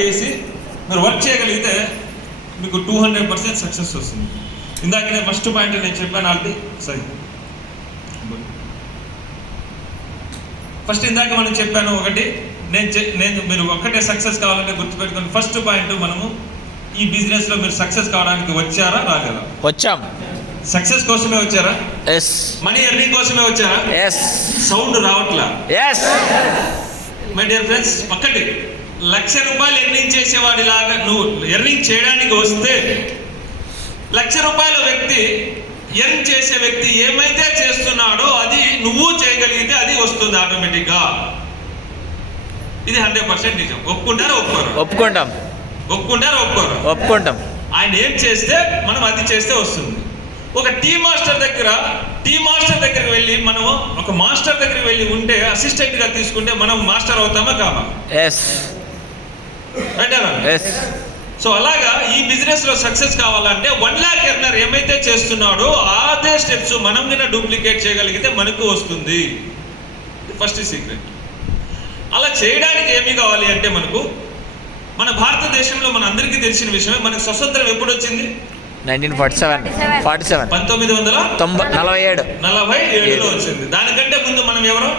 వేసి మీరు వర్క్ చేయగలిగితే మీకు 200% సక్సెస్ వస్తుంది. ఇందాక నేను ఫస్ట్ పాయింట్ నేను చెప్పాను ఆల్రెడీ. సరే, ఫస్ట్ ఇందాక మనం చెప్పాను ఒకటి, నేను మీరు ఒక్కటే సక్సెస్ కావాలంటే గుర్తుపెట్టుకోండి. ఫస్ట్ పాయింట్, మనము ఈ బిజినెస్లో మీరు సక్సెస్ కావడానికి వచ్చారా రాలేదా? వచ్చాం. సక్సెస్ కోసమే వచ్చారా? ఎస్. మనీ ఎర్నింగ్ కోసమే వచ్చారా? ఎస్. సౌండ్ రావట్లా? ఎస్. మై డియర్ ఫ్రెండ్స్, ఒక్కటి, ₹1,00,000 ఎర్నింగ్ చేసేవాడిలాగా నువ్వు ఎర్నింగ్ చేయడానికి వస్తే, ₹1,00,000 వ్యక్తి ఎర్న్ చేసే వ్యక్తి ఏమైతే చేస్తున్నాడో అది నువ్వు చేయగలిగితే అది వస్తుంది ఆటోమేటిక్గా. ఇది 100% నిజం. ఒప్పుకుంటారా ఒప్పుకోరు? ఒప్పుకుంటాం. ఒప్పుకుంటారా ఒప్పుకోరు? ఒప్పుకుంటాం. ఆయన ఏం చేస్తే మనం అది చేస్తే వస్తుంది. ఒక టీ మాస్టర్ దగ్గరికి వెళ్ళి మనం ఒక మాస్టర్ దగ్గరికి వెళ్ళి ఉంటే అసిస్టెంట్ గా తీసుకుంటే మనం మాస్టర్ అవుతామా కామా? ఎస్. ఎస్. సో అలాగా ఈ బిజినెస్ లో సక్సెస్ కావాలంటే 1 lakh ఎర్నర్ ఏమైతే చేస్తున్నాడో అదే స్టెప్స్ మనం కింద డూప్లికేట్ చేయగలిగితే మనకు వస్తుంది. First secret. అలా చేయడానికి ఏమి కావాలి అంటే మనకు, మన భారతదేశంలో మన అందరికీ తెలిసిన విషయమే, మనకు స్వతంత్రం ఎప్పుడు వచ్చింది? 1947. 1947లో వచ్చింది. దానికంటే ముందు మనం ఎవరు?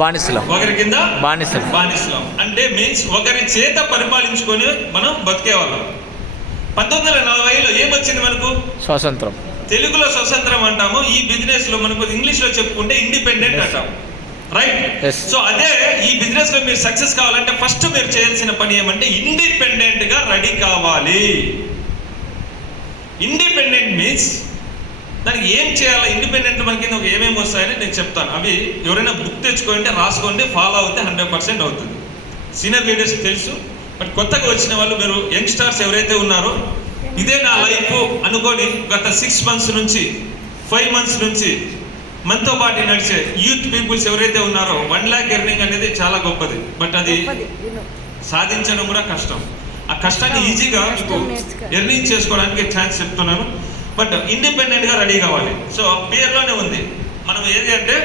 బానిసలం. ఒకరి కింద బానిసలం. అంటే మీన్స్ ఒకరి చేత పరిపాలించుకొని మనం బతికేవాళ్ళం. 1940లో ఏమొచ్చింది మనకు? స్వాతంత్రం. తెలుగులో స్వతంత్రం అంటాము, ఈ బిజినెస్ లో మనకు ఇంగ్లీష్ లో చెప్పుకుంటే ఇండిపెండెంట్ అంటాము. రైట్? సో అదే ఈ బిజినెస్ లో మీరు సక్సెస్ కావాలంటే ఫస్ట్ మీరు చేయాల్సిన పని ఏమంటే ఇండిపెండెంట్ గా రెడీ కావాలి. ఇండిపెండెంట్ మీన్స్ దానికి ఏం చేయాలి? ఇండిపెండెంట్ మనకి ఏమేమి వస్తాయని నేను చెప్తాను. అవి ఎవరైనా బుక్ తెచ్చుకోండి, రాసుకోండి, ఫాలో అవుతే 100% అవుతుంది. సీనియర్ లీడర్స్ తెలుసు, బట్ కొత్తగా వచ్చిన వాళ్ళు, మీరు యంగ్స్టర్స్ ఎవరైతే ఉన్నారో, ఇదే నా లైఫ్ అనుకొని గత 6 months నుంచి 5 months నుంచి మనతో పాటు నడిచే యూత్ పీపుల్స్ ఎవరైతే ఉన్నారో, 1 lakh ఎర్నింగ్ అనేది చాలా గొప్పది, బట్ అది సాధించడం కూడా కష్టం. ఆ కష్టాన్ని ఈజీగా ఎర్నింగ్ చేసుకోవడానికి ఛాన్స్ చెప్తున్నాను. బట్ ఇండిపెండెంట్ గా రెడీ కావాలి. సో పేరులోనే ఉంది. మనం ఏది అంటే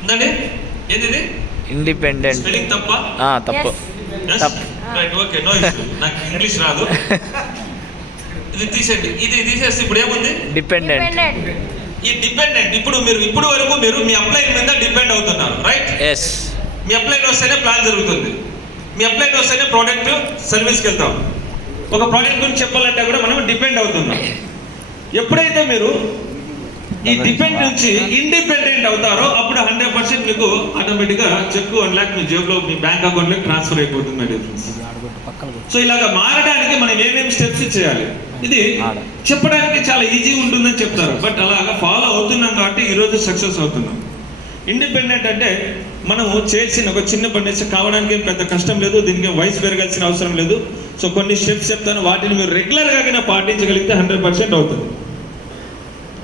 ఉందండి, ఏది ఇది? ఇండిపెండెంట్. స్పెల్లింగ్ తప్ప? తప్పు. Right, okay, no issue. నాకు ఇంగ్లీష్ రాదు. ఇది తీసేయండి. ఇది తీసేస్తే ఇప్పుడు ఏముంది? డిపెండెంట్. ఈ డిపెండెంట్ ఇప్పుడు వరకు మీరు మీ అప్లైన్ మీద డిపెండ్ అవుతున్నారు. రైట్? ఎస్. మీ అప్లైన్ వస్తేనే ప్లాన్ జరుగుతుంది. మీ అప్లైన్ వస్తేనే ప్రోడక్ట్ సర్వీస్కి వెళ్తాం. ఒక ప్రోడక్ట్ గురించి చెప్పాలంటే కూడా మనం డిపెండ్ అవుతున్నాం. ఎప్పుడైతే మీరు ఈ డిపెండ్ నుంచి ఇండిపెండెంట్ అవుతారో అప్పుడు 100% మీకు ఆటోమేటిక్గా చెక్ 1 lakh మీ జేబులో, మీ బ్యాంక్ అకౌంట్లోకి ట్రాన్స్ఫర్ అయిపోతుంది మై డిఫరెన్స్. సో ఇలాగ మారడానికి మనం ఏమేమి స్టెప్స్ చేయాలి, ఇది చెప్పడానికి చాలా ఈజీ ఉంటుందని చెప్తారు, బట్ అలాగా ఫాలో అవుతున్నాం కాబట్టి ఈరోజు సక్సెస్ అవుతున్నాం. ఇండిపెండెంట్ అంటే మనము చేసిన ఒక చిన్న పని కావడానికి పెద్ద కష్టం లేదు, దీనికి వయసు పెరగాల్సిన అవసరం లేదు. సో కొన్ని స్టెప్స్ చెప్తాను, వాటిని మీరు రెగ్యులర్గా పాటించగలిగితే 100% అవుతుంది.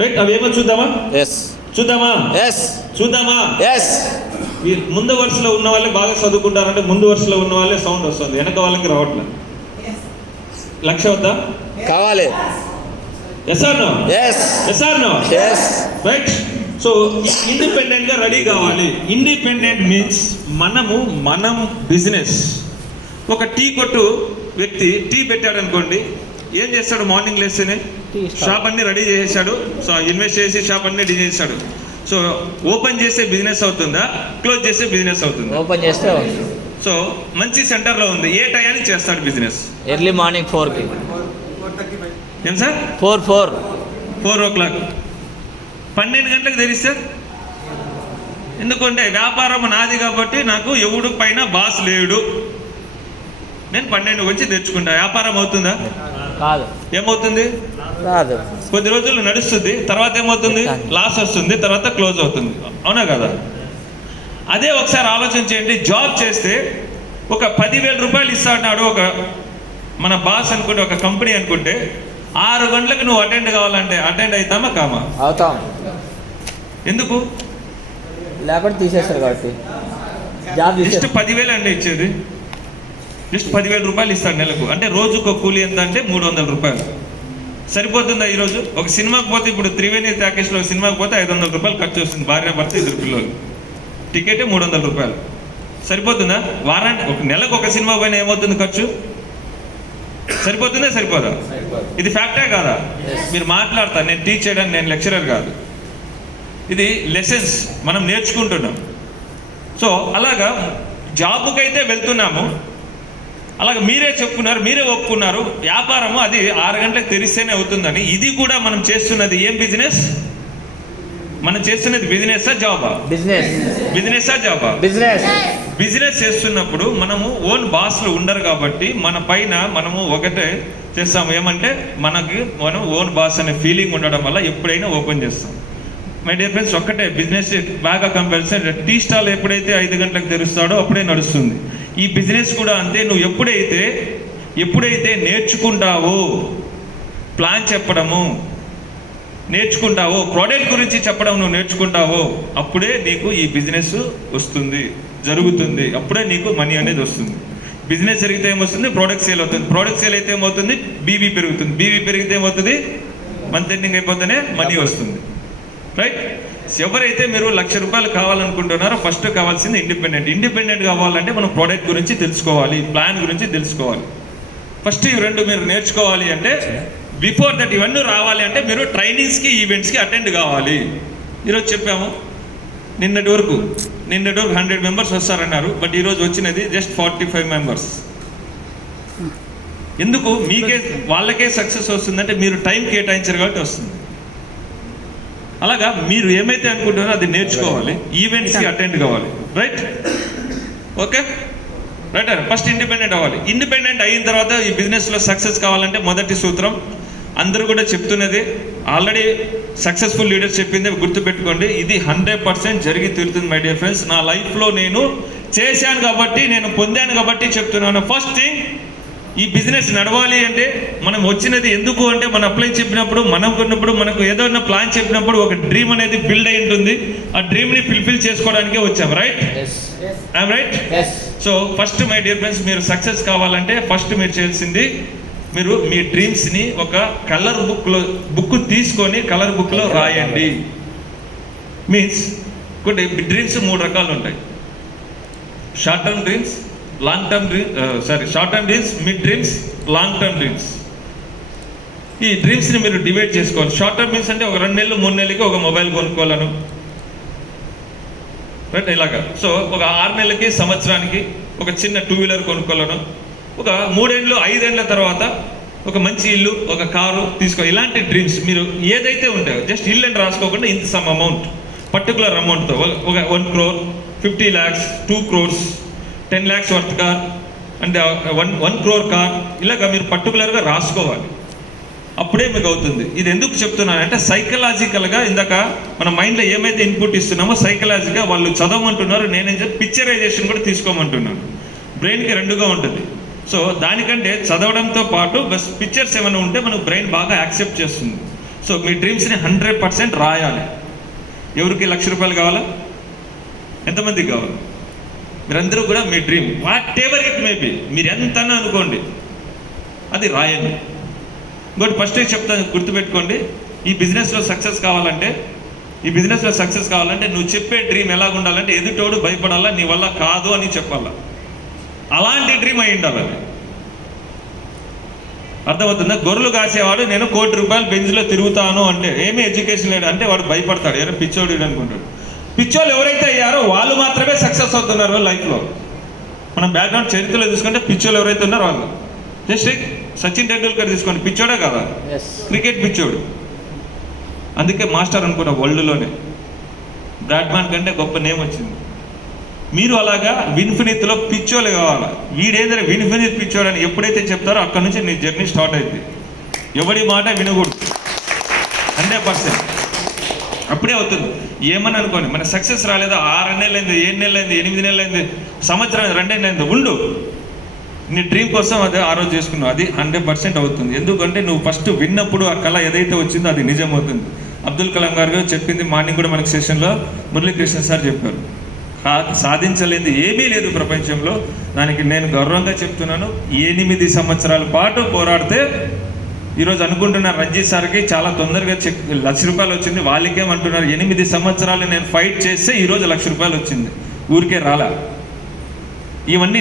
రైట్? అవేమో చూద్దామా? చూద్దామా? ముందు వరుసలో ఉన్న వాళ్ళే బాగా చదువుకుంటారంటే ముందు వరుసలో ఉన్న వాళ్ళే సౌండ్ వస్తుంది, వెనక వాళ్ళకి రావట్లేదు. 1,00,000 వద్దా? కావాలి. Yes or no? Right? So independent గా రెడీ కావాలి. ఇండిపెండెంట్ మీన్స్ మనం బిజినెస్. ఒక టీ కొట్టు వ్యక్తి టీ పెట్టాడు అనుకోండి, ఏం చేస్తాడు? మార్నింగ్ లేస్తేనే షాప్ అన్ని రెడీ చేసేసాడు. సో ఇన్వెస్ట్ చేసి షాప్ అన్ని రెడీ చేశాడు. సో ఓపెన్ చేస్తే బిజినెస్ అవుతుందా, క్లోజ్ చేస్తే బిజినెస్ అవుతుందా? ఓపెన్ చేస్తే. సో మంచి సెంటర్లో ఉంది, ఏ టయానికి చేస్తాడు బిజినెస్? ఎర్లీ మార్నింగ్ 4కి. ఏం సార్? 4 o'clock. 12 గంటలకు తెరిస్తే, ఎందుకంటే వ్యాపారం నాది కాబట్టి నాకు ఎవడు పైన బాస్ లేడు, నేను 12 వచ్చి తెచ్చుకుంటా. వ్యాపారం అవుతుందా? కాదు. ఏమవుతుంది? కాదు. కొద్ది రోజులు నడుస్తుంది, తర్వాత ఏమవుతుంది? లాస్ వస్తుంది, తర్వాత క్లోజ్ అవుతుంది. అవునా కదా? అదే ఒకసారి ఆలోచించేయండి. జాబ్ చేస్తే ఒక 10,000 రూపాయలు ఇస్తా అన్నాడు ఒక మన బాస్ అనుకుంటే, ఒక కంపెనీ అనుకుంటే, 6 గంటలకు నువ్వు అటెండ్ కావాలంటే అటెండ్ అవుతామా కామా? అవుతాం. ఎందుకు? లేకపోతే తీసేస్తారు కాబట్టి. జస్ట్ 10,000 అంటే ఇచ్చేది, జస్ట్ 10,000 రూపాయలు ఇస్తాడు నెలకు. అంటే రోజుకు కూలి ఎంత అంటే 300 రూపాయలు. సరిపోతుందా ఈరోజు? ఒక సినిమాకి పోతే ఇప్పుడు త్రివేణి ప్యాకేజ్లో ఒక సినిమాకి పోతే 500 రూపాయలు ఖర్చు వస్తుంది, భార్య భర్త 2 పిల్లలు, టికెటే 300 రూపాయలు. సరిపోతుందా? వారానికి ఒక నెలకు ఒక సినిమా పైన ఏమవుతుంది ఖర్చు? సరిపోతుందా సరిపోదా? ఇది ఫ్యాక్టే కాదా? మీరు మాట్లాడతారు, నేను టీచ్ చేయడానికి నేను లెక్చరర్ కాదు, ఇది లెసన్స్ మనం నేర్చుకుంటున్నాం. సో అలాగా జాబుకైతే వెళ్తున్నాము, అలాగే మీరే చెప్పుకున్నారు, మీరే ఒప్పుకున్నారు వ్యాపారము అది 6 గంటలకు తెరిస్తేనే అవుతుందని. ఇది కూడా మనం చేస్తున్నది ఏం బిజినెస్? మనం చేస్తున్నది బిజినెస్సా జాబా? బిజినెస్. బిజినెస్సా జాబా? బిజినెస్. బిజినెస్ చేస్తున్నప్పుడు మనము ఓన్ బాస్లు ఉండరు కాబట్టి మన పైన మనము ఒకటే చేస్తాము, ఏమంటే మనం ఓన్ బాస్ అనే ఫీలింగ్ ఉండడం వల్ల ఎప్పుడైనా ఓపెన్ చేస్తాం. మై డియర్ ఫ్రెండ్స్, ఒక్కటే బిజినెస్ బాగా కంపల్సరీ. టీ స్టాల్ ఎప్పుడైతే 5 గంటలకు తెరుస్తాడో అప్పుడే నడుస్తుంది. ఈ బిజినెస్ కూడా అంతే. నువ్వు ఎప్పుడైతే నేర్చుకుంటావో, ప్లాన్ చెప్పడము నేర్చుకుంటావో, ప్రోడక్ట్ గురించి చెప్పడం నువ్వు నేర్చుకుంటావో, అప్పుడే నీకు ఈ బిజినెస్ వస్తుంది, జరుగుతుంది. అప్పుడే నీకు మనీ అనేది వస్తుంది. బిజినెస్ జరిగితే ఏమొస్తుంది? ప్రోడక్ట్ సేల్ అవుతుంది. ప్రోడక్ట్ సేల్ అయితే ఏమవుతుంది? బీబీ పెరుగుతుంది. బీబీ పెరిగితే ఏమవుతుంది? మంత్ ఎండింగ్ అయిపోతేనే మనీ వస్తుంది. రైట్? ఎవరైతే మీరు 1,00,000 రూపాయలు కావాలనుకుంటున్నారో ఫస్ట్ కావాల్సింది ఇండిపెండెంట్ కావాలంటే మనం ప్రోడక్ట్ గురించి తెలుసుకోవాలి, ప్లాన్ గురించి తెలుసుకోవాలి. ఫస్ట్ ఇవి 2 మీరు నేర్చుకోవాలి. అంటే బిఫోర్ దట్ ఇవన్నీ రావాలి అంటే మీరు ట్రైనింగ్స్కి, ఈవెంట్స్కి అటెండ్ కావాలి. ఈరోజు చెప్పాము, నిన్నటి వరకు 100 మెంబర్స్ వస్తారన్నారు, బట్ ఈరోజు వచ్చినది జస్ట్ 45 మెంబర్స్. ఎందుకు? వాళ్ళకే సక్సెస్ వస్తుందంటే మీరు టైం కేటాయించారు కాబట్టి వస్తుంది. అలాగా మీరు ఏమైతే అనుకుంటున్నారో అది నేర్చుకోవాలి, ఈవెంట్స్కి అటెండ్ కావాలి. Right? Okay, right. First independent అవ్వాలి. ఇండిపెండెంట్ అయిన తర్వాత ఈ బిజినెస్లో సక్సెస్ కావాలంటే మొదటి సూత్రం అందరూ కూడా చెప్తున్నది, ఆల్రెడీ సక్సెస్ఫుల్ లీడర్స్ చెప్పింది గుర్తుపెట్టుకోండి. ఇది 100% జరిగి తీరుతుంది మై డియర్ ఫ్రెండ్స్. నా లైఫ్లో నేను చేశాను కాబట్టి, నేను పొందాను కాబట్టి చెప్తున్నాను. ఫస్ట్ థింగ్, ఈ బిజినెస్ నడవాలి అంటే మనం వచ్చినది ఎందుకు అంటే, మన అప్లై చెప్పినప్పుడు, మనం కొన్నప్పుడు, మనకు ఏదైనా ప్లాన్ చెప్పినప్పుడు ఒక డ్రీమ్ అనేది బిల్డ్ అయి ఉంటుంది. ఆ డ్రీమ్ని ఫుల్ఫిల్ చేసుకోవడానికే వచ్చాం. Right? I'm right? So first my dear friends, మీరు సక్సెస్ కావాలంటే ఫస్ట్ మీరు చేయాల్సింది, మీరు మీ డ్రీమ్స్ని ఒక బుక్ తీసుకొని కలర్ బుక్లో రాయండి. మీన్స్ కొన్ని డ్రీమ్స్ 3 రకాలు ఉంటాయి. Short term dreams, long term short term dreams, mid dreams, long term dreams. ఈ డ్రీమ్స్ని మీరు డివైడ్ చేసుకోవాలి. షార్ట్ టర్మ్ డ్రీమ్స్ అంటే ఒక 2 నెలలు 3 నెలలకి ఒక మొబైల్ కొనుక్కోవాలను, రైట్? ఇలాగా. సో ఒక 6 నెలలకి, సంవత్సరానికి ఒక చిన్న 2 వీలర్ కొనుక్కోవాలను, ఒక 3 ఏళ్ళు 5 ఏళ్ళ తర్వాత ఒక మంచి ఇల్లు, ఒక కారు తీసుకో. ఇలాంటి డ్రీమ్స్ మీరు ఏదైతే ఉంటాయో జస్ట్ ఇల్లు అని రాసుకోకుండా ఇంత సమ్ అమౌంట్, పర్టికులర్ అమౌంట్తో ఒక 1 crore, 50 lakhs, 2 crores, 10 lakhs worth car అంటే 1 crore కార్, ఇలాగ మీరు పర్టికులర్గా రాసుకోవాలి. అప్పుడే మీకు అవుతుంది. ఇది ఎందుకు చెప్తున్నానంటే సైకలాజికల్గా ఇందాక మన మైండ్లో ఏమైతే ఇన్పుట్ ఇస్తున్నామో సైకలాజికల్గా వాళ్ళు చదవమంటున్నారు, నేనేం చెప్పి పిక్చరైజేషన్ కూడా తీసుకోమంటున్నాను. బ్రెయిన్కి 2గా ఉంటుంది. సో దానికంటే చదవడంతో పాటు బస్ పిక్చర్స్ ఏమైనా ఉంటే మనకు బ్రెయిన్ బాగా యాక్సెప్ట్ చేస్తుంది. సో మీ డ్రీమ్స్ని 100% రాయాలి. ఎవరికి 1,00,000 రూపాయలు కావాలా? ఎంతమందికి కావాలి? మీరందరూ కూడా మీ dream whatever it may be, మీరు ఎంతనా అనుకోండి, అది రాయండి. ఇంకోటి ఫస్ట్ చెప్తాను, గుర్తుపెట్టుకోండి. ఈ బిజినెస్లో సక్సెస్ కావాలంటే నువ్వు చెప్పే డ్రీమ్ ఎలాగ ఉండాలంటే ఎదుటోడు భయపడాలా, నీ వల్ల కాదు అని చెప్పాలా. అలాంటి డ్రీమ్ అయి ఉండాలి. అర్థమవుతుందా? గొర్రెలు కాసేవాడు నేను 1 కోటి రూపాయలు బెంచ్లో తిరుగుతాను అంటే ఏమీ ఎడ్యుకేషన్ లేడు అంటే వాడు భయపడతాడు, ఏదో పిచ్చోడు అనుకుంటాడు. పిచ్చోళ్ళు ఎవరైతే అయ్యారో వాళ్ళు మాత్రమే సక్సెస్ అవుతున్నారు లైఫ్లో. మనం బ్యాక్గ్రౌండ్ చరిత్రలో చూసుకుంటే పిచ్చోళ్ళు ఎవరైతే ఉన్నారో వాళ్ళు. జస్ట్ సచిన్ టెండూల్కర్ తీసుకోండి, పిచ్చోడే కదా, క్రికెట్ పిచ్చోడు. అందుకే మాస్టర్ అనుకున్న వరల్డ్లోనే బ్యాట్మ్యాన్ కంటే గొప్ప నేమ్ వచ్చింది. మీరు అలాగా విన్ఫినిత్లో పిచ్చోళ్ళు కావాలి. వీడేంದ್ರೆ విన్ఫినిత్ పిచ్చోడు అని ఎప్పుడైతే చెప్తారో అక్కడ నుంచి నీ జర్నీ స్టార్ట్ అవుతుంది. ఎవడి మాట వినకూడదు 100%. అప్పుడే అవుతుంది. ఏమని అనుకోండి, మన సక్సెస్ రాలేదా, 6 నెలలైంది, 7 నెలలైంది, 8 నెలలైంది, సంవత్సరం 2 నెలలైంది, ఉండు. నీ డ్రీమ్ కోసం అదే ఆ రోజు చేసుకున్నావు, అది 100% అవుతుంది. ఎందుకంటే నువ్వు ఫస్ట్ విన్నప్పుడు ఆ కళ ఏదైతే వచ్చిందో అది నిజమవుతుంది. అబ్దుల్ కలాం గారు చెప్పింది మార్నింగ్ కూడా మనకి సెషన్లో మురళీకృష్ణ సార్ చెప్పారు. సాధించలేనిది ఏమీ లేదు ప్రపంచంలో. దానికి నేను గౌరవంగా చెప్తున్నాను, 8 సంవత్సరాల పాటు పోరాడితే ఈరోజు అనుకుంటున్నారు రంజిత్ సార్కి చాలా తొందరగా చెక్ ₹1,00,000 వచ్చింది, వాళ్ళకేమంటున్నారు 8 సంవత్సరాలు నేను ఫైట్ చేస్తే ఈరోజు ₹1,00,000 వచ్చింది, ఊరికే రాలా. ఇవన్నీ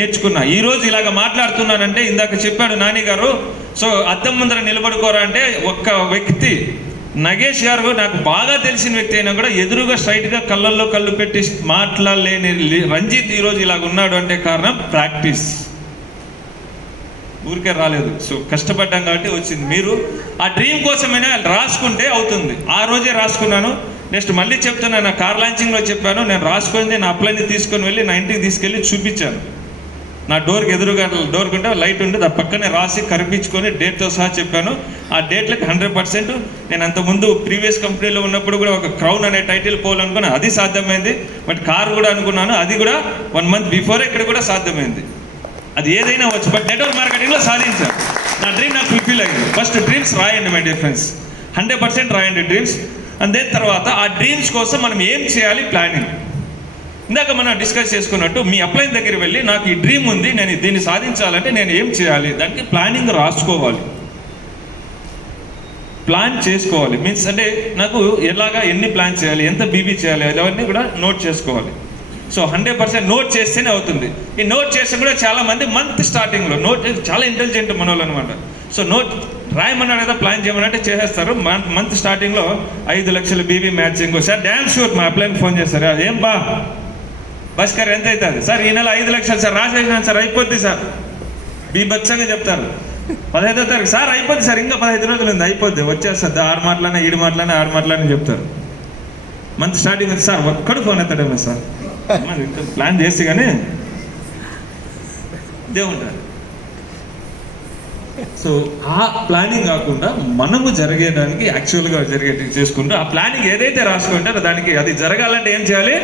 నేర్చుకున్నా ఈరోజు ఇలాగ మాట్లాడుతున్నానంటే, ఇందాక చెప్పాడు నాని గారు, సో అద్దం ముందర నిలబడుకోరా అంటే, ఒక్క వ్యక్తి నగేష్ గారు నాకు బాగా తెలిసిన వ్యక్తి అయినా కూడా ఎదురుగా స్ట్రైట్గా కళ్ళల్లో కళ్ళు పెట్టి మాట్లాడలేని రంజిత్ ఈరోజు ఇలాగ ఉన్నాడు అంటే కారణం ప్రాక్టీస్, ఊరికే రాలేదు. సో కష్టపడ్డాం కాబట్టి వచ్చింది. మీరు ఆ డ్రీమ్ కోసమైనా రాసుకుంటే అవుతుంది. ఆ రోజే రాసుకున్నాను. నెక్స్ట్ మళ్ళీ చెప్తున్నాను, నా కార్ లాంచింగ్లో చెప్పాను, నేను రాసుకుంది నా అప్లైని తీసుకొని వెళ్ళి నా ఇంటికి తీసుకెళ్ళి చూపించాను. నా డోర్కి ఎదురుగా డోర్ ఉంటే లైట్ ఉంటుంది, ఆ పక్కనే రాసి కరిపించుకొని డేట్తో సహా చెప్పాను. ఆ డేట్లకు 100%. నేను అంతకుముందు ప్రీవియస్ కంపెనీలో ఉన్నప్పుడు కూడా ఒక క్రౌన్ అనే టైటిల్ పోవాలనుకున్నాను, అది సాధ్యమైంది. బట్ కార్ కూడా అనుకున్నాను, అది కూడా 1 month బిఫోర్ ఇక్కడ కూడా సాధ్యమైంది. అది ఏదైనా వచ్చు, బట్ నెట్వర్క్ మార్కెటింగ్లో సాధించాను. నా డ్రీమ్ నాకు ఫుల్ఫిల్ అయింది. ఫస్ట్ డ్రీమ్స్ రాయండి మై డియర్ ఫ్రెండ్స్, 100% రాయండి డ్రీమ్స్. అండ్ దెన్ తర్వాత ఆ డ్రీమ్స్ కోసం మనం ఏం చేయాలి, ప్లానింగ్. ఇందాక మనం డిస్కస్ చేసుకున్నట్టు మీ అప్లైన్ దగ్గర వెళ్ళి నాకు ఈ డ్రీమ్ ఉంది, నేను దీన్ని సాధించాలంటే నేను ఏం చేయాలి, దానికి ప్లానింగ్ రాసుకోవాలి, ప్లాన్ చేసుకోవాలి. మీన్స్ అంటే నాకు ఎలాగా ఎన్ని ప్లాన్ చేయాలి, ఎంత బీబీ చేయాలి, అవన్నీ కూడా నోట్ చేసుకోవాలి. సో 100% నోట్ చేస్తేనే అవుతుంది. ఈ నోట్ చేస్తే కూడా చాలామంది మంత్ స్టార్టింగ్లో నోట్ చాలా ఇంటెలిజెంట్ మనోళ్ళు అనమాట. సో నోట్ రాయమన్నాడు కదా, ప్లాన్ చేయమనంటే చేసేస్తారు. మంత్ స్టార్టింగ్లో 5 లక్షల బీబీ మ్యాచింగ్. సార్ డ్యామ్ షూర్ మా అప్లైన్ ఫోన్ చేస్తారు, ఏం భాస్కర్ ఎంత అవుతుంది సార్, ఈ నెల 5 లక్షలు సార్, రాసేసినాను సార్, అయిపోద్ది సార్, బీభత్సంగా చెప్తారు. 15వ తారీఖు సార్ అయిపోద్ది సార్, ఇంకా 15 రోజులు ఉంది, అయిపోద్ది, వచ్చేస్తుంది, 6 మాటలనే 7 మాటలనే 6 మాటలని చెప్తారు. మంత్ స్టార్టింగ్ ఉంది సార్, ఒక్కడు ఫోన్ ఎత్తడమే సార్, ప్లాన్ చేసి కానీ ఇదే ఉంటారు. సో ఆ ప్లానింగ్ కాకుండా మనము జరిగేదానికి యాక్చువల్గా జరిగేది చేసుకుంటూ ఆ ప్లానింగ్ ఏదైతే రాసుకుంటారో దానికి అది జరగాలంటే ఏం చేయాలి,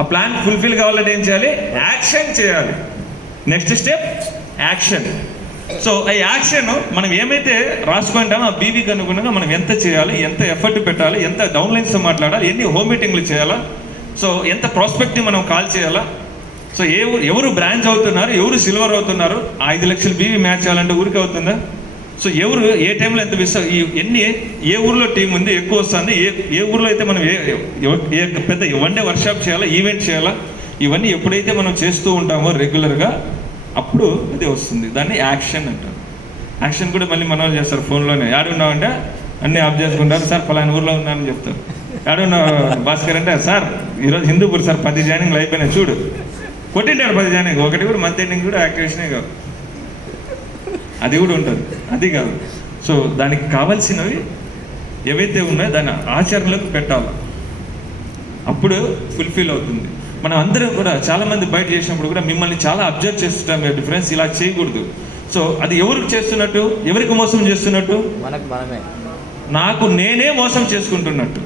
ఆ ప్లాన్ ఫుల్ఫిల్ కావాలంటే ఏం చేయాలి, యాక్షన్ చేయాలి. Next step action. సో ఆ యాక్షన్ మనం ఏమైతే రాసుకుంటామో ఆ బీబీకి అనుగుణంగా మనం ఎంత చేయాలి, ఎంత ఎఫర్ట్ పెట్టాలి, ఎంత డౌన్లైన్స్తో మాట్లాడాలి, ఎన్ని హోమ్ మీటింగ్లు చేయాలా, సో ఎంత ప్రాస్పెక్ట్ని మనం కాల్ చేయాలా, సో ఎవరు బ్రాంచ్ అవుతున్నారు, ఎవరు సిల్వర్ అవుతున్నారు, 5 లక్షలు బీవీ మ్యాచ్ చేయాలంటే ఊరికి అవుతుందా, సో ఎవరు ఏ టైంలో ఎంత ఏ ఊర్లో టీం ఉంది ఎక్కువ వస్తుంది, ఏ ఊర్లో అయితే మనం ఏ పెద్ద వన్ డే వర్క్షాప్ చేయాలా, ఈవెంట్ చేయాలా, ఇవన్నీ ఎప్పుడైతే మనం చేస్తూ ఉంటామో రెగ్యులర్గా అప్పుడు అది వస్తుంది. దాన్ని యాక్షన్ అంటారు. యాక్షన్ కూడా మళ్ళీ మన వాళ్ళు చేస్తారు ఫోన్లోనే, ఆడున్నామంటే అన్నీ ఆఫ్ చేసుకుంటారు, సార్ ఫలానా ఊర్లో ఉన్నానని చెప్తారు. ఆడున్నావు భాస్కర్ అంటే, సార్ ఈరోజు హిందూపూర్ సార్ 10 జాయినింగ్లు అయిపోయినాయి చూడు, కొట్టింటాడు 10 జాయినింగ్, ఒకటి కూడా మంత్ ఎండింగ్ కూడా యాక్టివేషనే కాదు, అది కూడా ఉంటుంది, అది కాదు. సో దానికి కావాల్సినవి ఏవైతే ఉన్నాయో దాన్ని ఆచరణలోకి పెట్టాలి, అప్పుడు ఫుల్ఫిల్ అవుతుంది. మనం అందరం కూడా చాలామంది బయట చేసినప్పుడు కూడా మిమ్మల్ని చాలా అబ్జర్వ్ చేస్తుంటాం, డిఫరెన్స్ ఇలా చేయకూడదు. సో అది ఎవరికి చేస్తున్నట్టు, ఎవరికి మోసం చేస్తున్నట్టు, మనమే, నాకు నేనే మోసం చేసుకుంటున్నట్టు.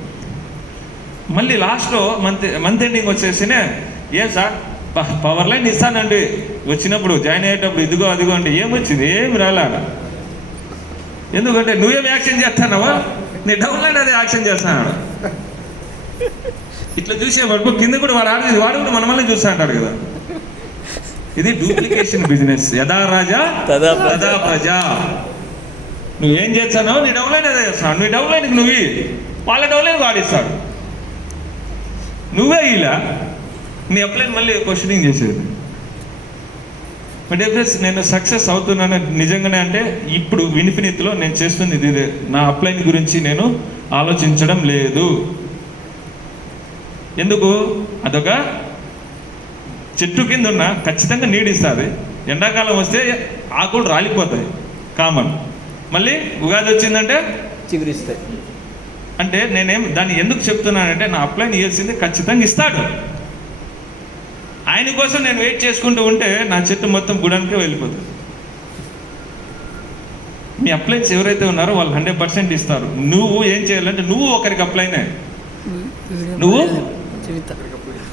మళ్ళీ లాస్ట్లో మంత్ ఎండింగ్ వచ్చేసినే, ఏం సార్ పవర్ లైన్ ఇస్తానండి, వచ్చినప్పుడు జాయిన్ అయ్యేటప్పుడు ఇదిగో అదిగో అంటే ఏమొచ్చింది, ఏమి రాలా. ఎందుకంటే నువ్వేం యాక్షన్ చేస్తానవా, నీ డౌన్లైన్ అదే యాక్షన్ చేస్తాను. ఇట్లా చూసే వరకు కింద కూడా వాడు కూడా మన వల్ల చూస్తా అంటాడు కదా. ఇది డూప్లికేషన్ బిజినెస్. యథా రాజా తదా ప్రజా. నువ్వేం చేస్తానో నీ డౌన్లైన్ అదే చేస్తాను, నీ డౌన్లైన్కి నువ్వు వాళ్ళ డౌన్లైన్ వాడిస్తాడు, నువ్వే ఇలా నీ అప్లైన్ మళ్ళీ క్వశ్చనింగ్ చేసేది. బట్ ఎఫ్రెస్ నేను సక్సెస్ అవుతున్నాను నిజంగానే అంటే ఇప్పుడు వినిపినితిలో నేను చేస్తుంది ఇదే. నా అప్లైన్ గురించి నేను ఆలోచించడం లేదు. ఎందుకు, అదొక చెట్టు కింద ఉన్న ఖచ్చితంగా నీడిస్తుంది, ఎండాకాలం వస్తే ఆకులు రాలిపోతాయి కామన్, మళ్ళీ ఉగాది వచ్చిందంటే చిగురిస్తాయి. అంటే నేనేం దాన్ని ఎందుకు చెప్తున్నానంటే నా అప్లైన్ ఇవ్వాల్సింది ఖచ్చితంగా ఇస్తాడు. ఆయన కోసం నేను వెయిట్ చేసుకుంటూ ఉంటే నా చెట్టు మొత్తం గుడానికే వెళ్ళిపోతుంది. మీ అప్లైన్స్ ఎవరైతే ఉన్నారో వాళ్ళు 100% ఇస్తారు. నువ్వు ఏం చేయాలంటే నువ్వు ఒకరికి అప్లైనే, నువ్వు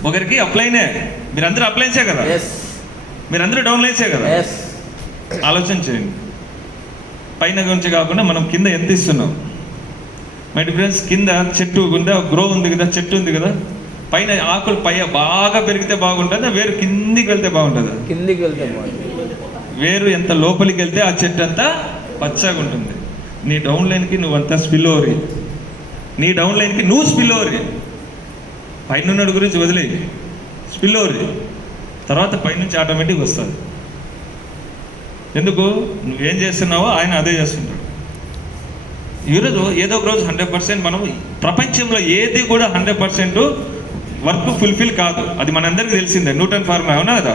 ఒకరికి అప్లైనే. మీరందరూ అప్లైన్సే కదా, మీరందరూ డౌన్లైన్సే కదా. ఆలోచన చేయండి, పైన గురించి కాకుండా మనం కింద ఎంత ఇస్తున్నాం. మై డిఫరెన్స్, కింద చెట్టు ఉందా, గ్రో ఉంది కదా, చెట్టు ఉంది కదా, పైన ఆకులు బాగా పెరిగితే బాగుంటుందా, వేరు కిందికి వెళ్తే బాగుంటుందా? కిందికి వెళ్తే బాగుంటుంది. వేరు ఎంత లోపలికి వెళ్తే ఆ చెట్టు అంతా పచ్చగా ఉంటుంది. నీ డౌన్ లైన్కి నువ్వంతా స్పిల్ ఓవరి, నీ డౌన్ లైన్కి నువ్వు స్పిల్ ఓవరి. పైన గురించి వదిలే, స్పిల్ ఓవరి. తర్వాత పైనుంచి ఆటోమేటిక్ వస్తుంది. ఎందుకు? నువ్వేం చేస్తున్నావో ఆయన అదే చేస్తుంటాడు. ఈరోజు ఏదో ఒక రోజు 100% మనం ప్రపంచంలో ఏది కూడా 100% వర్క్ ఫుల్ఫిల్ కాదు. అది మనందరికీ తెలిసిందే. న్యూటన్ ఫార్ములా అవునా కదా?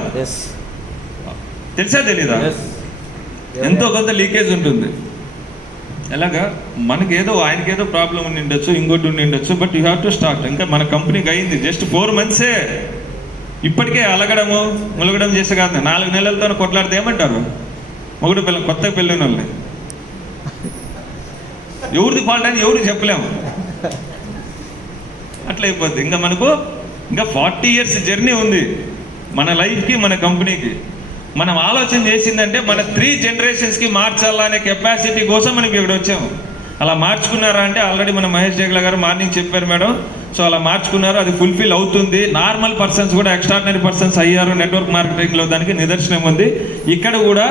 తెలుసా తెలీదా? ఎంతో కొంత లీకేజ్ ఉంటుంది. ఎలాగా? మనకేదో ఆయనకేదో ప్రాబ్లం ఉండి ఉండొచ్చు, ఇంకోటి ఉండి ఉండొచ్చు. But you have to start. ఇంకా మన కంపెనీకి అయింది జస్ట్ 4 months. ఇప్పటికే అలగడము ములగడం చేస్తే కాదు, 4 నెలలతో కొట్లాడితే ఏమంటారు? మొగుడు పిల్ల, కొత్తగా పెళ్ళిన వాళ్ళని ఎవరిది ఫాల్ట్ అని ఎవరికి చెప్పలేము. అట్లా అయిపోద్ది. ఇంకా మనకు ఇంకా 40 years జర్నీ ఉంది మన లైఫ్కి, మన కంపెనీకి. మనం ఆలోచన చేసిందంటే మన 3 generations మార్చాలా అనే కెపాసిటీ కోసం మనం ఇక్కడ వచ్చాము. అలా మార్చుకున్నారా అంటే ఆల్రెడీ మన మహేష్ జగల గారు మార్నింగ్ చెప్పారు మేడం. సో అలా మార్చుకున్నారు, అది ఫుల్ఫిల్ అవుతుంది. నార్మల్ పర్సన్స్ కూడా ఎక్స్ట్రాడినరీ పర్సన్స్ అయ్యారు నెట్వర్క్ మార్కెటింగ్లో. దానికి నిదర్శనం ఉంది. ఇక్కడ కూడా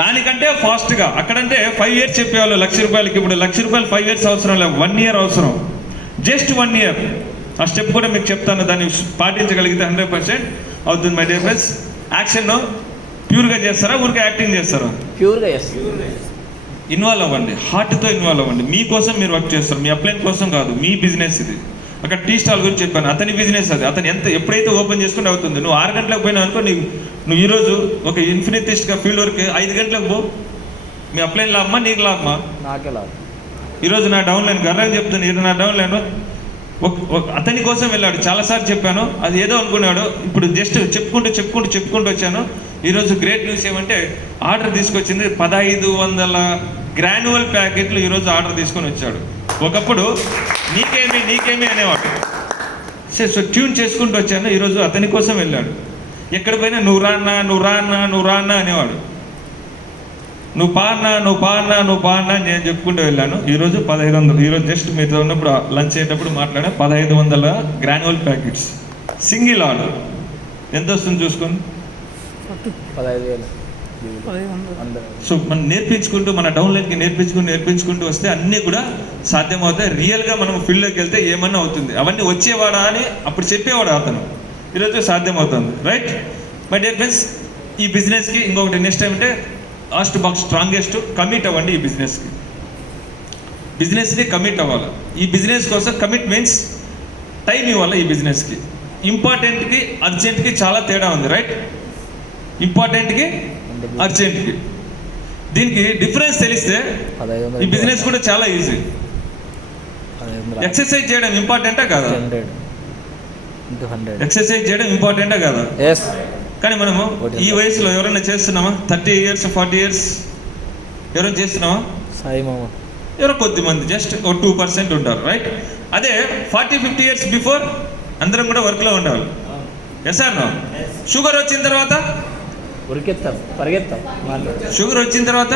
దానికంటే ఫాస్ట్గా. అక్కడంటే 5 years చెప్పేవాళ్ళు ₹1,00,000. ఇప్పుడు ₹1,00,000 5 years అవసరం లేదు, 1 year అవసరం. Just 1 year. ఆ స్టెప్ కూడా మీకు చెప్తాను. దాన్ని పాటించగలిగితే 100% అవుతుంది. మై డియర్ ఫ్రెండ్స్, యాక్షన్ ప్యూర్గా చేస్తారా, ఊరికే యాక్టింగ్ చేస్తారా? ప్యూర్గా చేస్తారు. ఇన్వాల్వ్ అవ్వండి, హార్ట్తో ఇన్వాల్వ్ అవ్వండి. మీకోసం మీరు వర్క్ చేస్తారు, మీ అప్లైన్ కోసం కాదు. మీ బిజినెస్ ఇది. అక్కడ టీ స్టాల్ గురించి చెప్పాను, అతని బిజినెస్ అది. అతను ఎప్పుడైతే ఓపెన్ చేసుకుంటే అవుతుంది. నువ్వు 6 గంటలకు పోయినా అనుకో, నువ్వు ఈరోజు ఒక ఇన్ఫినిటిస్ట్గా ఫీల్డ్ వర్క్ 5 గంటలకు పో, మీ అప్లైన్ లాభమా నీకు లాభమా? నాకే లాభం. ఈరోజు నా డౌన్ లైన్ గర్రంగా చెప్తాను. ఈరోజు నా డౌన్ లైన్ అతని కోసం వెళ్ళాడు. చాలాసార్లు చెప్పాను, అది ఏదో అనుకున్నాడు. ఇప్పుడు జస్ట్ చెప్పుకుంటూ వచ్చాను. ఈరోజు గ్రేట్ న్యూస్ ఏమంటే ఆర్డర్ తీసుకొచ్చింది 1500 గ్రాన్యువల్ ప్యాకెట్లు ఈరోజు ఆర్డర్ తీసుకొని వచ్చాడు. ఒకప్పుడు నీకేమి అనేవాడు. సో ట్యూన్ చేసుకుంటూ వచ్చాను. ఈరోజు అతని కోసం వెళ్ళాడు. ఎక్కడ పోయినా నువ్వు రాన్నా అనేవాడు. నువ్వు పాడినా నేను చెప్పుకుంటూ వెళ్ళాను. ఈరోజు 1500. ఈరోజు జస్ట్ మీతో ఉన్నప్పుడు లంచ్ అయ్యేటప్పుడు మాట్లాడా. 1500 గ్రాన్యువల్ ప్యాకెట్స్ సింగిల్ ఆర్డర్. ఎంత వస్తుంది చూసుకోండి. 15,000. సో మనం నేర్పించుకుంటూ, మన డౌన్లైన్కి నేర్పించుకుంటూ వస్తే అన్నీ కూడా సాధ్యమవుతాయి. రియల్గా మనం ఫీల్డ్లోకి వెళ్తే ఏమన్నా అవుతుంది. అవన్నీ వచ్చేవాడా అని అప్పుడు చెప్పేవాడు అతను. ఈరోజు సాధ్యమవుతుంది. రైట్ మై డియర్ ఫ్రెండ్స్, ఈ బిజినెస్కి ఇంకొకటి నెక్స్ట్ ఏమంటే స్ట్రాంగెస్ట్ కమిట్ అవ్వండి. ఈ బిజినెస్ని కమిట్ అవ్వాలి. ఈ బిజినెస్ కోసం కమిట్ మీన్స్ టైం ఇవ్వాలి. ఈ బిజినెస్కి ఇంపార్టెంట్కి అర్జెంట్కి చాలా తేడా ఉంది. రైట్? ఇంపార్టెంట్కి అర్జెంట్కి దీనికి డిఫరెన్స్ తెలిస్తే ఈ బిజినెస్ కూడా చాలా ఈజీ. ఎక్సర్సైజ్ చేయడం ఇంపార్టెంటా కాదా? ఎక్సర్సైజ్ చేయడం ఇంపార్టెంటా కాదా? కానీ మనము ఈ వయసులో ఎవరైనా చేస్తున్నామా? 30 years 40 years ఎవరైనా చేస్తున్నామా? ఎవరో కొద్దిమంది, జస్ట్ 2% ఉంటారు. రైట్? అదే 40-50 years బిఫోర్ అందరం కూడా వర్క్లో ఉండాలి. Yes or no? షుగర్ వచ్చిన తర్వాత షుగర్ వచ్చిన తర్వాత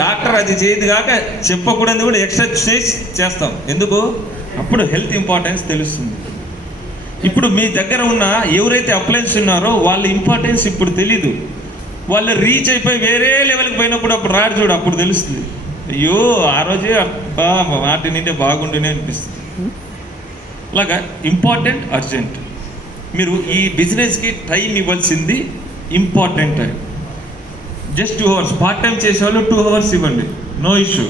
డాక్టర్ అది చేయదు కాక చెప్పకూడదు కూడా ఎక్సర్సైజ్ చేస్తాం. ఎందుకు? అప్పుడు హెల్త్ ఇంపార్టెన్స్ తెలుస్తుంది. ఇప్పుడు మీ దగ్గర ఉన్న ఎవరైతే అప్లయన్స్ ఉన్నారో వాళ్ళ ఇంపార్టెన్స్ ఇప్పుడు తెలీదు. వాళ్ళు రీచ్ అయిపోయి వేరే లెవెల్కి పోయినప్పుడు అప్పుడు రాడు చూడు, అప్పుడు తెలుస్తుంది. అయ్యో ఆ రోజే అబ్బా వాటి నిండే బాగుండునే అనిపిస్తుంది. అలాగా ఇంపార్టెంట్ అర్జెంట్. మీరు ఈ బిజినెస్కి టైం ఇవ్వాల్సింది important time. Just 2 hours. Part time చేసేవాళ్ళు 2 hours ఇవ్వండి, నో ఇష్యూ.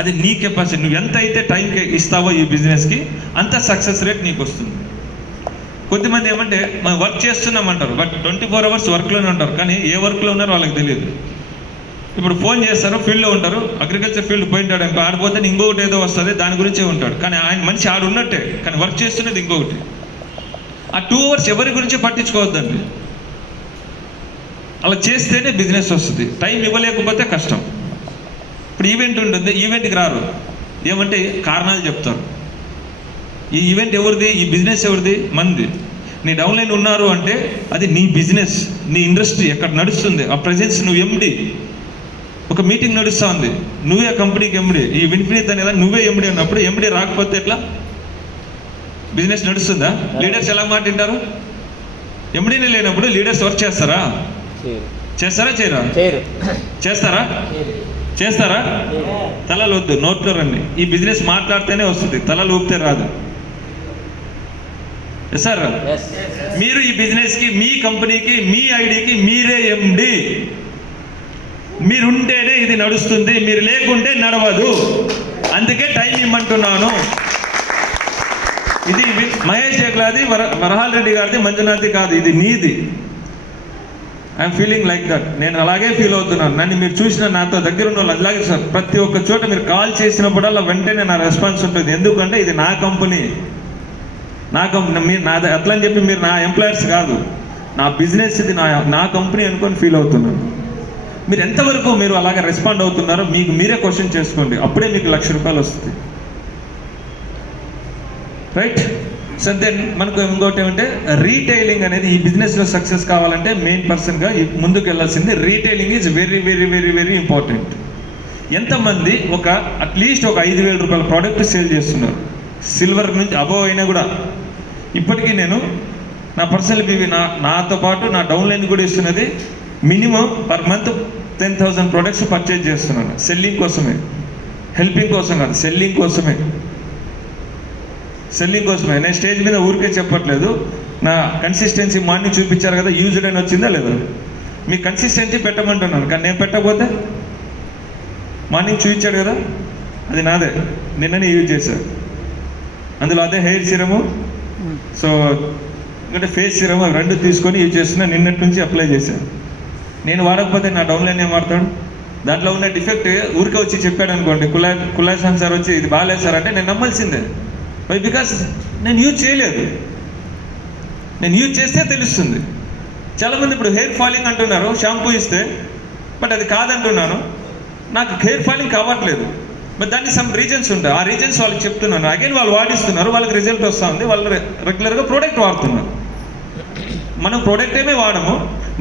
అది నీ కెపాసిటీ. నువ్వు ఎంత అయితే టైంకి ఇస్తావో ఈ బిజినెస్కి అంత సక్సెస్ రేట్ నీకు వస్తుంది. కొద్దిమంది ఏమంటే మనం వర్క్ చేస్తున్నామంటారు, బట్ 24 hours వర్క్లోనే ఉంటారు. కానీ ఏ వర్క్లో ఉన్నారో వాళ్ళకి తెలియదు. ఇప్పుడు ఫోన్ చేస్తారు, ఫీల్డ్లో ఉంటారు. అగ్రికల్చర్ ఫీల్డ్ పోయింటాడు అనుకో, ఆడిపోతే ఇంకొకటి ఏదో వస్తుంది, దాని గురించే ఉంటాడు. కానీ ఆయన మనిషి ఆడు ఉన్నట్టే, కానీ వర్క్ చేస్తున్నది ఇంకొకటి. ఆ 2 hours ఎవరి గురించి పట్టించుకోవద్దండి. అలా చేస్తేనే బిజినెస్ వస్తుంది. టైం ఇవ్వలేకపోతే కష్టం. ఇప్పుడు ఈవెంట్ ఉంటుంది, ఈవెంట్కి రారు. ఏమంటే కారణాలు చెప్తారు. ఈ ఈవెంట్ ఎవరిది? ఈ బిజినెస్ ఎవరిది? మంది. నీ డౌన్లైన్ ఉన్నారు అంటే అది నీ బిజినెస్, నీ ఇండస్ట్రీ ఎక్కడ నడుస్తుంది. ఆ ప్రెజెన్స్. నువ్వు ఎండి, ఒక మీటింగ్ నడుస్తూ ఉంది, నువ్వే ఆ కంపెనీకి ఎండి. ఈ విన్ఫినిత్ అనేది నువ్వే ఎండి అన్నప్పుడు ఎండి రాకపోతే ఎట్లా? బిజినెస్ నడుస్తుందా? లీడర్స్ ఎలా మాట వింటారు? ఎండినే లేనప్పుడు లీడర్స్ వర్క్ చేస్తారా? చేస్తారా చేయరా? చేయరు. చేస్తారా? చేస్తారా? తలలు వద్దు, నోట్లో రండి. ఈ బిజినెస్ మాట్లాడితేనే వస్తుంది, తలలు ఊపితే రాదు. Sir Yes. మీరు ఈ బిజినెస్కి, మీ కంపెనీకి, మీ ఐడికి మీరే ఎండి. మీరుంటేనే ఇది నడుస్తుంది, మీరు లేకుంటే నడవదు. అందుకే టైం ఇమ్మంటున్నాను. ఇది మహేష్ జగ్లాది, వరహాల్ రెడ్డి గారిది, మంజునాథ్ది కాదు, ఇది నీది. I'm feeling like that. నేను అలాగే ఫీల్ అవుతున్నాను. నన్ను మీరు చూసిన, నాతో దగ్గర ఉన్న వాళ్ళు అలాగే సార్. ప్రతి ఒక్క చోట మీరు కాల్ చేసినప్పుడల్లా వెంటనే నా రెస్పాన్స్ ఉంటుంది. ఎందుకంటే ఇది నా కంపెనీ, నా కంపెనీ. మీరు నాది అట్లా అని చెప్పి మీరు నా ఎంప్లాయర్స్ కాదు, నా బిజినెస్ ఇది, నా కంపెనీ అనుకొని ఫీల్ అవుతున్నాను. మీరు ఎంతవరకు మీరు అలాగే రెస్పాండ్ అవుతున్నారో మీకు మీరే క్వశ్చన్ చేసుకోండి. అప్పుడే మీకు ₹1,00,000 వస్తుంది. రైట్. సో దెన్ మనకు ఇంకోటి ఏమంటే రీటైలింగ్ అనేది ఈ బిజినెస్లో సక్సెస్ కావాలంటే మెయిన్ పర్సన్గా ముందుకు వెళ్ళాల్సింది retailing is very very very very important. ఎంతమంది అట్లీస్ట్ ఒక ₹5,000 ప్రోడక్ట్ సేల్ చేస్తున్నారు? సిల్వర్ నుంచి అబోవ్ అయినా కూడా. ఇప్పటికీ నేను నా పర్సనల్ బీవీ నాతో పాటు నా డౌన్లైన్ కూడా ఇస్తున్నది. Minimum per month 10,000 products purchase చేస్తున్నాను. సెల్లింగ్ కోసమే, హెల్పింగ్ కోసం కాదు, సెల్లింగ్ కోసమే. నేను స్టేజ్ మీద ఊరికే చెప్పట్లేదు. నా కన్సిస్టెన్సీ మార్నింగ్ చూపించారు కదా, యూజ్డ్ అని వచ్చిందా లేదా? మీ కన్సిస్టెన్సీ పెట్టమంటున్నాను. కానీ నేను పెట్టకపోతే మార్నింగ్ చూపించాడు కదా, అది నాదే, నిన్ననే యూజ్ చేశాను. అందులో అదే హెయిర్ సిరము, సో ఎందుకంటే ఫేస్ సిరము, అవి రెండు తీసుకొని యూజ్ చేస్తున్నా. నిన్నటి నుంచి అప్లై చేశాను. నేను వాడకపోతే నా డౌన్లైన్ ఏం వాడతాడు? దాంట్లో ఉన్న డిఫెక్ట్ ఊరికే వచ్చి చెప్పాడు అనుకోండి, కులాసాన్ సార్ వచ్చి ఇది బాగాలేదు సార్ అంటే నేను నమ్మాల్సిందే. బికాస్ నేను యూజ్ చేయలేదు. నేను యూజ్ చేస్తే తెలుస్తుంది. చాలామంది ఇప్పుడు హెయిర్ ఫాలింగ్ అంటున్నారు, షాంపూ ఇస్తే. బట్ అది కాదంటున్నాను. నాకు హెయిర్ ఫాలింగ్ కావట్లేదు. బట్ దానికి సమ్ రీజన్స్ ఉంటాయి. ఆ రీజన్స్ వాళ్ళకి చెప్తున్నాను. అగైన్ వాళ్ళు వాడిస్తున్నారు, వాళ్ళకి రిజల్ట్ వస్తూ ఉంది, వాళ్ళు రెగ్యులర్గా ప్రోడక్ట్ వాడుతున్నారు. మనం ప్రోడక్ట్ ఏమీ వాడము.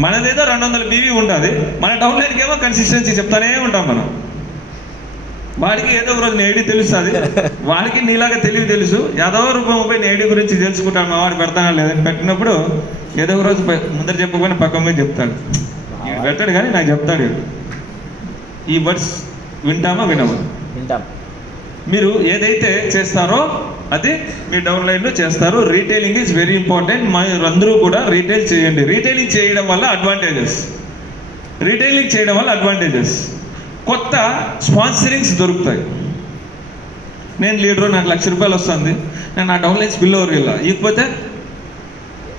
మనదేదో 200 BV ఉంటుంది, మన డౌన్లైన్కి ఏమో కన్సిస్టెన్సీ చెప్తానే ఉంటాం మనం. వాడికి ఏదో ఒక రోజు నీ ఐడి తెలుస్తుంది, వాడికి నీలాగా తెలివి తెలుసు. ₹50 నీ ఐడి గురించి తెలుసుకుంటాడు, మా వాడు పెడతానా లేదని. పెట్టినప్పుడు ఏదో ఒక రోజు ముందర చెప్పకపోయినా పక్కన మీద చెప్తాడు. పెట్టాడు కానీ నాకు చెప్తాడు. ఈ వర్డ్స్ వింటామా వినమా? వింటాం. మీరు ఏదైతే చేస్తారో అది మీ డౌన్లైన్లో చేస్తారు. Retailing is very important. మీరు అందరూ కూడా రీటైల్ చేయండి. రీటైలింగ్ చేయడం వల్ల అడ్వాంటేజెస్, కొత్త స్పాన్సరింగ్స్ దొరుకుతాయి. నేను లీడరు, నాకు ₹1,00,000 వస్తుంది, నేను నా డౌన్లైన్స్ బిల్ ఓవర్ ఇకపోతే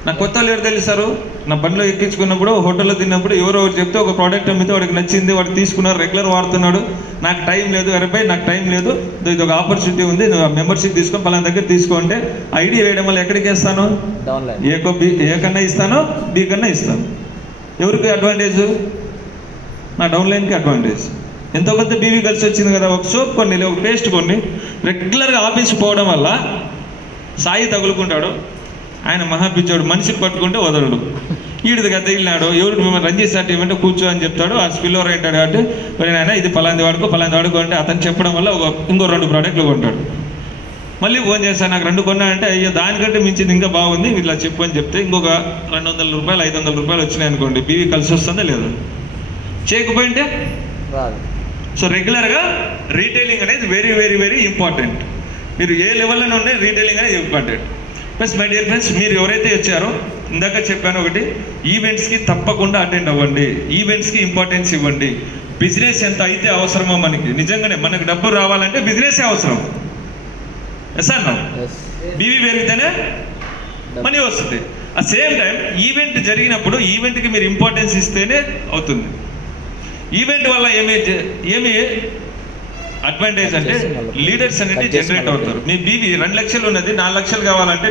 నాకు కొత్త లీడర్ తెలుస్తారు. నా బండిలో ఎక్కించుకున్నప్పుడు, హోటల్లో తిన్నప్పుడు ఎవరో చెప్తే ఒక ప్రోడక్ట్ అమ్మితే వాడికి నచ్చింది, వాడు తీసుకున్నారు, రెగ్యులర్ వాడుతున్నాడు. నాకు టైం లేదు, నాకు టైం లేదు, ఇది ఒక ఆపర్చునిటీ ఉంది, నువ్వు మెంబర్షిప్ తీసుకొని పలానా దగ్గర తీసుకోంటే ఐడి వేయడం వల్ల ఎక్కడికి వేస్తాను? ఏ కన్నా ఇస్తాను, బి కన్నా ఇస్తాను. ఎవరికి అడ్వాంటేజ్? నా డౌన్లైన్కి అడ్వాంటేజ్. ఎంతో కొంత బీవీ కలిసి వచ్చింది కదా. ఒక సోప్ కొన్ని, ఒక పేస్ట్ కొన్ని, రెగ్యులర్గా ఆఫీస్కి పోవడం వల్ల సాయి తగులుకుంటాడు. ఆయన మహాపిచ్చోడు, మనిషిని పట్టుకుంటే వదలడు. ఈడిది గత వెళ్ళినాడు, ఎవరు మిమ్మల్ని రన్ చేసేట ఏమంటే కూర్చో అని చెప్తాడు. ఆ స్పిల్లోర్ ఏంటాడు కాబట్టి ఆయన ఇది పలాంది వాడుకో అంటే అతను చెప్పడం వల్ల ఇంకో 2 ప్రోడక్ట్లు కొంటాడు. మళ్ళీ ఫోన్ చేస్తాను, నాకు 2 కొన్నాడంటే అయ్యో దానికంటే మించింది ఇంకా బాగుంది ఇట్లా చెప్పు అని చెప్తే ఇంకొక ₹200 ₹500 వచ్చినాయి అనుకోండి, బీవీ కలిసి వస్తుందా లేదా? చేయకపోయింటే రాదు. సో రెగ్యులర్గా రీటైలింగ్ అనేది వెరీ వెరీ వెరీ ఇంపార్టెంట్. మీరు ఏ లెవెల్లోనే ఉండే రీటైలింగ్ అనేది important. Plus my dear friends, మీరు ఎవరైతే వచ్చారో ఇందాక చెప్పాను ఒకటి, ఈవెంట్స్కి తప్పకుండా అటెండ్ అవ్వండి. ఈవెంట్స్కి ఇంపార్టెన్స్ ఇవ్వండి. బిజినెస్ ఎంత అయితే అవసరమో మనకి, నిజంగానే మనకు డబ్బు రావాలంటే బిజినెసే అవసరం. ఎస్ అన్నా? బీవీ పెరిగితేనే మనీ వస్తుంది. అట్ సేమ్ టైం ఈవెంట్ జరిగినప్పుడు ఈవెంట్కి మీరు ఇంపార్టెన్స్ ఇస్తేనే అవుతుంది. ఈవెంట్ వల్ల ఏమి అడ్వాంటేజ్ అంటే లీడర్స్ అనేది జనరేట్ అవుతారు. మీ బీవీ 2 లక్షలు ఉన్నది 4 లక్షలు కావాలంటే